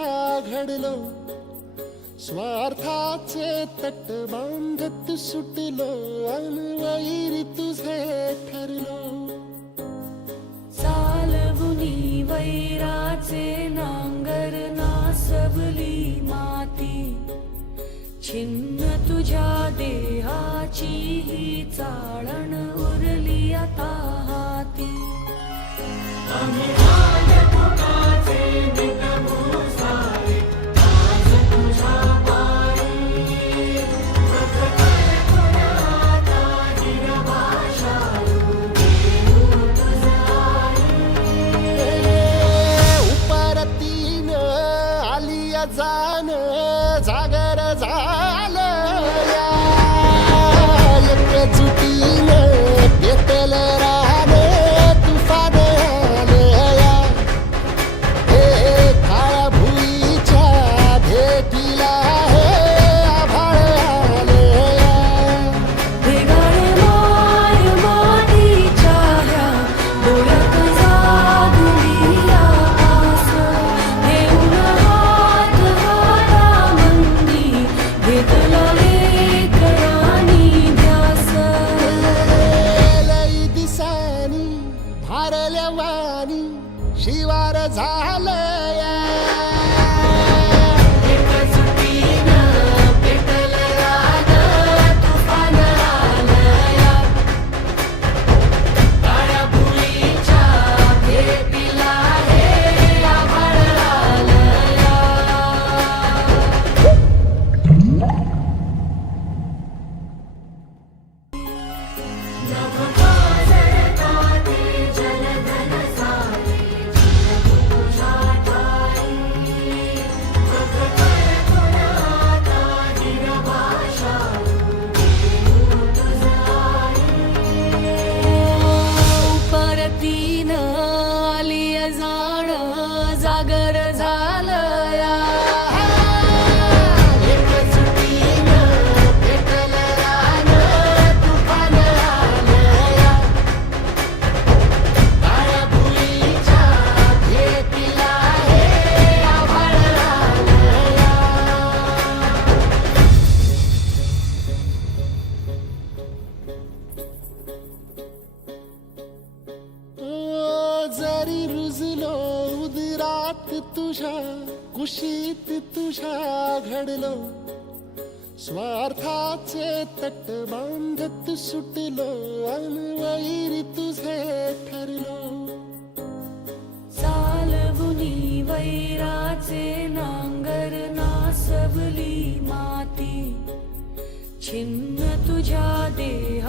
तुझ्या घडलो, स्वार्थाचे तट बांधत सुटलो, अनवैरी तुझे ठरलो. चालवुनी वैराचे नांगर नासवली माती, छिन्न तुझ्या देहाची ही चाळण उरली आता हाती. जान जागर झालं या, एकजुटीनं पेटलं रान तुफान आलं या. हे काळ्या भुईच्या भेटीला हे आभाळ आलं या. भेगाळे माय मातीच्या ह्या डोळ्यात जागली या आस, देऊन हात हातामंदी घेतला लेकरांनी ध्यास. लई दिसानी भारल्या वाणी शिवार झालं या. परतीन आली जाण जागर झालं या. एकजुटीनं पेटलं रान तुफान आलं या. काळ्या भुईच्या भेटीला हे आभाळ आलं या. जरी रुजलो उदरात तुझ्या, कुशीत तुझ्या घडलो, स्वार्थाचे तट बांधत सुटलो, अनवैरी तुझे ठरलो. चालवुनी वैराचे नांगर नासवली माती, छिन्न तुझ्या